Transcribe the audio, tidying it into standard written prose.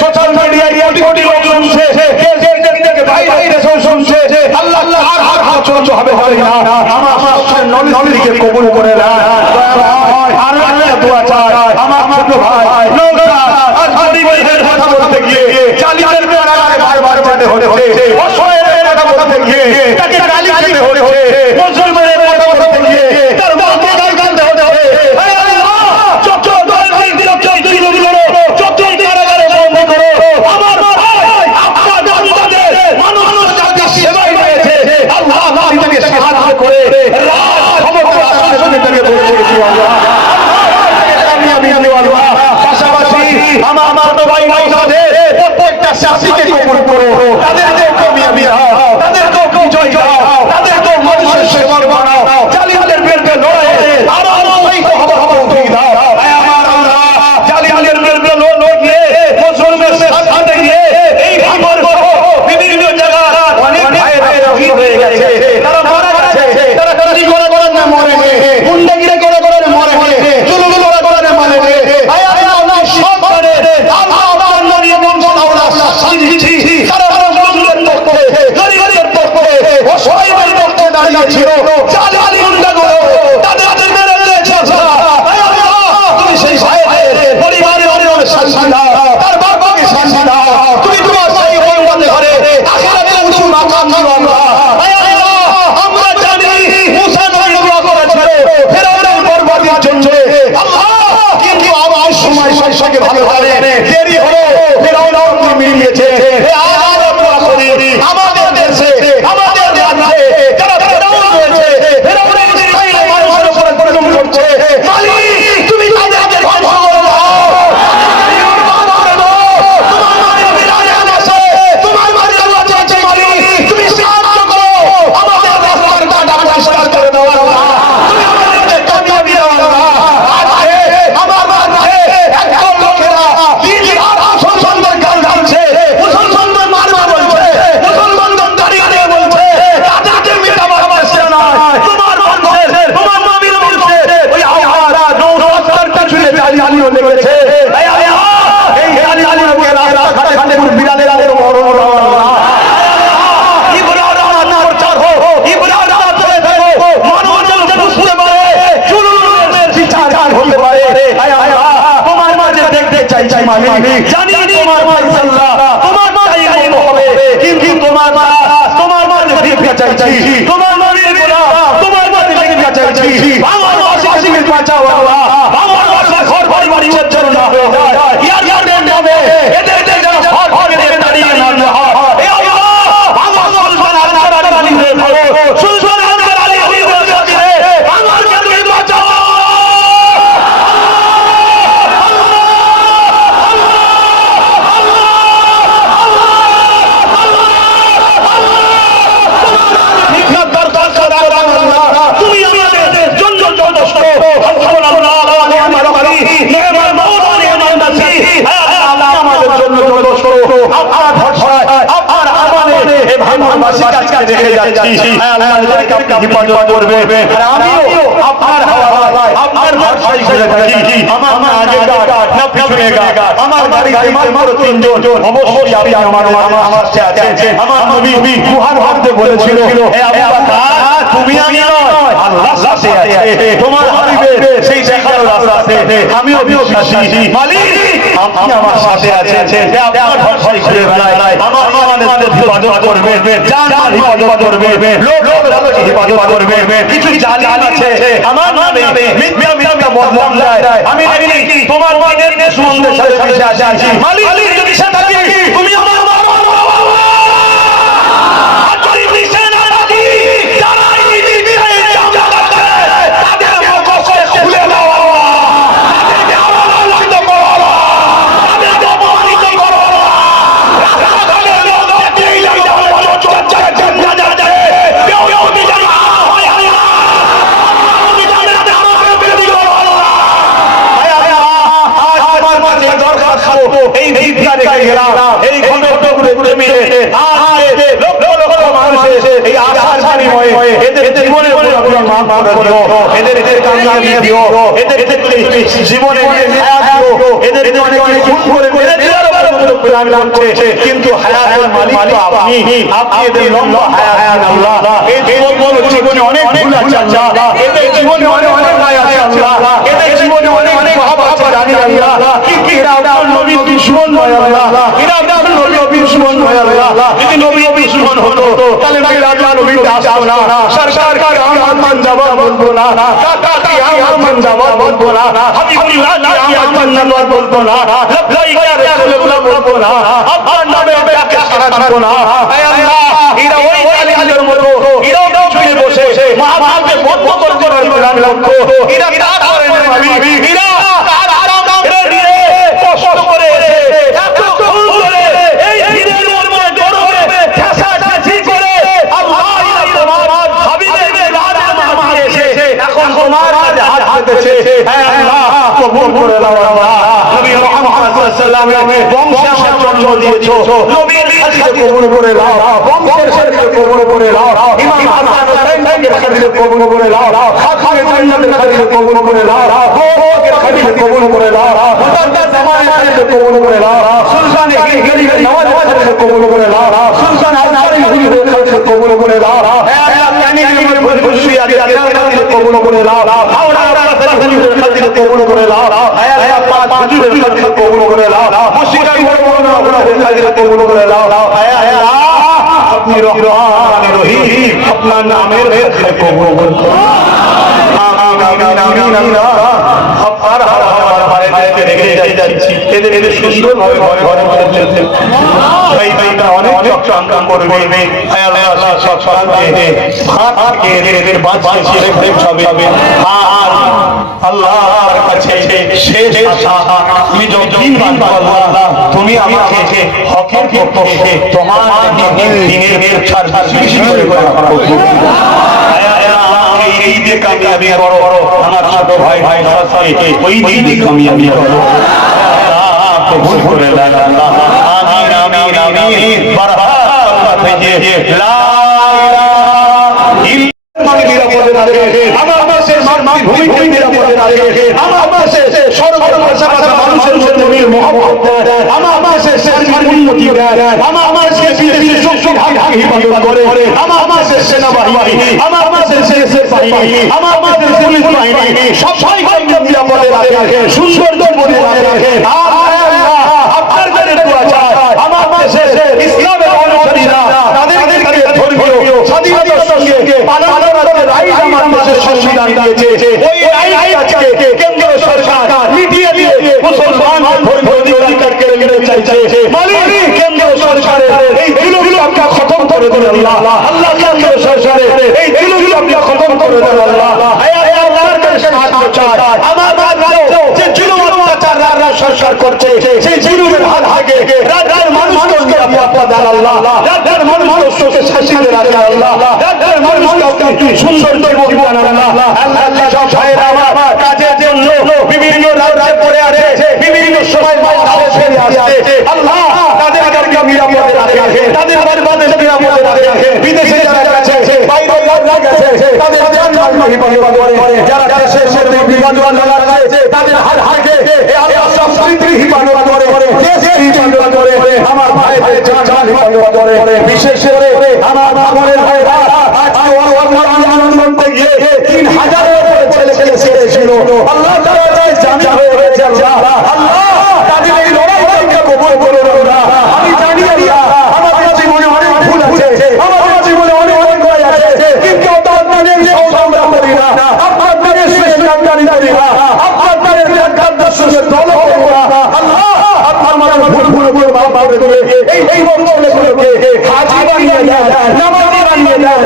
Social মিডিয়ায় কোটি লোক শুনছে, বাইরে শুনছে, আল্লাহ আর চর্চা হবে না। আমার নলেজকে কবুল করে না। আর দোয়া চাই আমার ছোট ভাই লোকরা আজ গরিবের কথা বলতে গিয়ে চালিয়ের বারবার যেতে হচ্ছে, অসহায়ের কথা বলতে গিয়ে তাকে গালি খেতে হচ্ছে, মুসলমানের কথা বলতে গিয়ে তার বাপকে গাল গালতে হচ্ছে। প্রত্যেকটা শাসিকে কবুল করো, তাদেরকে কমিয়ে দাও, তাদেরকে বিজয় দাও, তাদেরকে মানুষের সেবা বানাও, জালিয়াতের বিরুদ্ধে লড়াইয়ে আরো উঠিয়ে দাও। জালিয়াতের বিরুদ্ধে লড়লে মুসলমানদের সাথে গিয়ে এই খবর বিভিন্ন জায়গায় অনেক ভাইয়ের শহীদ হয়ে গেছে, তারা মারা গেছে, তারা চুরি করে না মরে গেছে, গুন্ডাগিরি করে মরে গেছে, জুলুম করে মরে গেছে। সব করে ভালো ভাবে দেরি হলো, ফেরাউন মিলিয়েছে। আমাদের দেশে আমাদের রাজ্যে যারা ফেরাউন রয়েছে, ফেরাউনের মানুষের উপরে জুলুম করছে, তুমি তাদেরকে ধ্বংস করে দাও। তোমার মায়ের বিলাস আছে, তোমার মায়ের আছে মালিক, তুমি সাহায্য করো, আমাদের রাস্তার কাটা পরিষ্কার করে দাও। তুমি আমাদেরকে কামিয়াবি দাও। আমার মাঝে একদম লোকেরা মুসলমানদের গান গাইছে, মুসলমানদের মারবা বলছে, মুসলমানদের দাঁড়িয়ে দিয়ে বলছে, তাদেরকে মেটাবার আসছে না। তোমার বলছে, তোমার নবীর বলছে, ওই আওয়াজ নৌরাস্তারটা ছুঁয়ে জালিয়ালিও লেগেছে। এই জালিয়ালিও রাস্তাঘাটে খাটে বিড়ালের মরণ জানি তোমার তোমার হবে, কিন্তু তোমার চাইছি, তোমার তোমার চাইছি, আমার বাসীকে বাঁচাও আল্লাহ, আমার ঘর বাড়ি বাড়ি উজ্জ্বল না হয়ে যায়, ইয়ার নামে এদের যেন ঘর ঘর এদের দাঁড়িয়ে না হয়। এ আল্লাহ, আমার সুলতান আল্লাহর আলী হয়ে পড়ো, সুলতান আল্লাহর আলী হয়ে যাচ্ছে, আমাকে তুমি বাঁচাও। বলেছিল তুমি আমি নয়, আল্লাহ সাথে আছে, তোমার হাবিবের সেই দেখানো রাস্তাতে আমিও বিশ্বাসী। মালিক আপনি আমার সাথে আছেন, আপনার ভরসায় ঘুরে বেড়াই, আমার আমাদের হিফাজত করবে, জান হিফাজত করবে, লোক হিফাজত করবে। কিছু জালিম আছে আমার নামে মিথ্যা বদনাম দেয়, আমি তোমার মায়ের সুন্দর সাথে আছি। মালিক যদি সে থাকি তুমি আমার জীবনে এদের অনেক খুন করে মেরে দেওয়ার প্ল্যান করছে, কিন্তু হায়াতের মালিক তো আপনি এদের লম্বা হায়াত আল্লাহ। এই জীবনে অনেক ভুল আছে আল্লাহ, এদের জীবনে অনেক অন্যায় আছে আল্লাহ, এদের জীবনে অনেক পাপ আছে জানি আল্লাহ, কিন্তু এরা আপনার নবীর দুশমন নয় আল্লাহ, এরা আপনার নবীর দুশমন নয় আল্লাহ। যদি নবীর দুশমন হতো তাহলে আল্লাহ নবীর আসতো না, সরকার আমান জবাব বলতো না, কাকা কি আমান জবাব বলতো না, হাবিবুল্লাহ কি আমান জবাব বলতো না, লাইকা রাসূলুল্লাহ বলতো না, আপনার নামে ডাকে সাড়া দিত না। হে আল্লাহ, এরা ওই জালিমদের মতো, এরাও চুপে বসে মহাভারতে বদ্ধ করতে প্ল্যান করতো, এরা কাজ করে না ভাবি, এরা তার আরাম দিয়ে কষ্ট করে এত খুন করে এই দিনের মধ্যে গরমে ঠেসা ঠেসি করে আল্লাহ তোমার হাবিবের রাজা মামা এসে এখন তোমার কাছে হাত পেতেছে। হে আল্লাহ, কবুল করে নাও আল্লাহ। নবী মুহাম্মদ সাল্লাল্লাহু আলাইহি ওয়াসাল্লামের বংশে আমার জন্ম দিয়েছো, নবীর খাতিরে কবুল করে নাও, বংশের খাতিরে কবুল করে নাও, ইমাম হাসান হুসাইনের খাতিরে কবুল করে নাও, খাতিরে জান্নাতের খাতিরে কবুল করে নাও, বউকে খাতিরে কবুল করে নাও, মুতাদ্দাদ জামানের খাতিরে কবুল করে নাও, সুলতান গরিবের নওয়াজ খাতিরে কবুল করে নাও, সুলতান আজহারি হুজুরের খাতিরে কবুল করে নাও। হে আল্লাহ, তানিমের খুশি আছে খাতিরে কবুল করে নাও, হাওড়া রাজধানীর খাতিরে কবুল করে নাও। হে আল্লাহ, পাঁচ হুজুরের খাতিরে কবুল করে নাও, মুশরিকার বড় খাতিরে কবুল করে নাও। হে আল্লাহ, আপনি রহমান রহিম আপনার নামের খাতিরে কবুল করুন। আমিন আমিন আমিন আল্লাহ। আপনার হাতে রেখে যাচ্ছি, এদের সুন্দরভাবে ঘরে ঘরে চলছে, সেই মেয়েটা অনেক চকচক করবে। হে আল্লাহ, সব সবাইকে হাতকে এদের বাঁচিয়ে রেখে সবে আর আল্লাহর কাছে শেষ আশা, আমি যতদিন বাঁচবো আল্লাহ তুমি আমাকে হকের পক্ষে তোমার দিনের ছাড় বেশি করে রাখো। এই যে কামিয়াবি বড় আমার ছোট ভাই ওই দিনই কামিয়াবি করো, কবুল করে দেন আল্লাহ। আমিন আমিন আমিন। বারবার থেকে লা ইলাহা নিরাপদে রাখে, আমার মাসের ভূমিকে নিরাপদে রাখে, আমার মাসে সর্বভাষা মানুষের মধ্যে নবীর মহব্বত দেয়, আমার মাসে সেনার উন্নতি দেয়, আমার মাসে বিদেশি শক্তি হিফাজত করে, আমার মাসে সেনাবাহিনী, আমার মাসে শেষের বাহিনী, আমার মাসে পুলিশ বাহিনী সবাই নিরাপদে রাখে, সুন্দর বলে রাখে। আপনার কাছে দোয়া চাই, আমার মাসে ইসলামের অনুসারীরা তাদেরকে ধর্মীয় স্বাধীনতার সঙ্গে পালন করার রাইট আমার দেশের সংবিধান দিয়েছে, ওই রাইটকে কেন্দ্র সরকার মিটিয়ে দিয়ে মুসলমান ধর্মীয় অধিকার কেড়ে নিতে চাইছে। মালিক কেন্দ্র সরকারের এই জুলুমগুলো আপনারা খতম করে দেন আল্লাহ, আল্লাহ কেন্দ্র সরকারের এই জুলুমগুলো আপনারা খতম করে দেন আল্লাহ। আল্লাহর কাছে হাত চাই, আমার রাজ্য যে জুলুম অত্যাচার সরকার করছে সেই জুলুমের হাত থেকে রাজ্যের মানুষকে নিরাপত্তা দেন আল্লাহ, রাজ্যের মানুষকে শাসিয়ে রাখেন আল্লাহ, রাজ্যের মানুষকে সুন্দর জীবন আল্লাহ। আল্লাহ সব ভাইরা আমার কাজের জন্য বিভিন্ন রাজ্যে পড়ে আছে, বিভিন্ন সময় ফিরে আসছে আল্লাহ, তাদেরকে নিরাপদে রাখে, তাদের বাড়িতে নিরাপদে রাখে, বিদেশে যারা গেছে বাইরে যারা গেছে তাদের জানমাল হিফাজত করে, যারা দেশের মধ্যে বিভাজন লাগাচ্ছে তাদের হাত হাতে আল্লাহ সব স্মৃতি হিফাজত করে, দেশের হিফাজত করে, আমার ভাইদের জান হিফাজত করে। বিশেষ করে আমার মামনের ভাইরা আনন্দ গিয়ে 3000-এর উপরে ছেলে ছিল আল্লাহ তাআলা চাই জামিন হয়েছে আল্লাহ, আল্লাহ তাদের এই লড়াইকে কবুল করুন আল্লাহ। আমি জানি আল্লাহ আমার জীবনে অনেক ভুল আছে, আমার জীবনে অনেক অন্যায় আছে, কিন্তু আপনাদের আমরা করি না, আপনাদের শ্রেষ্ঠ আমদানি করি না, আপনাদের দর্শনের দল করি না আল্লাহ। আপনার ভুল বাবা এই বন্ধুগুলোকে হাজি বানিয়ে দেন, নামাজি বানিয়ে দেন,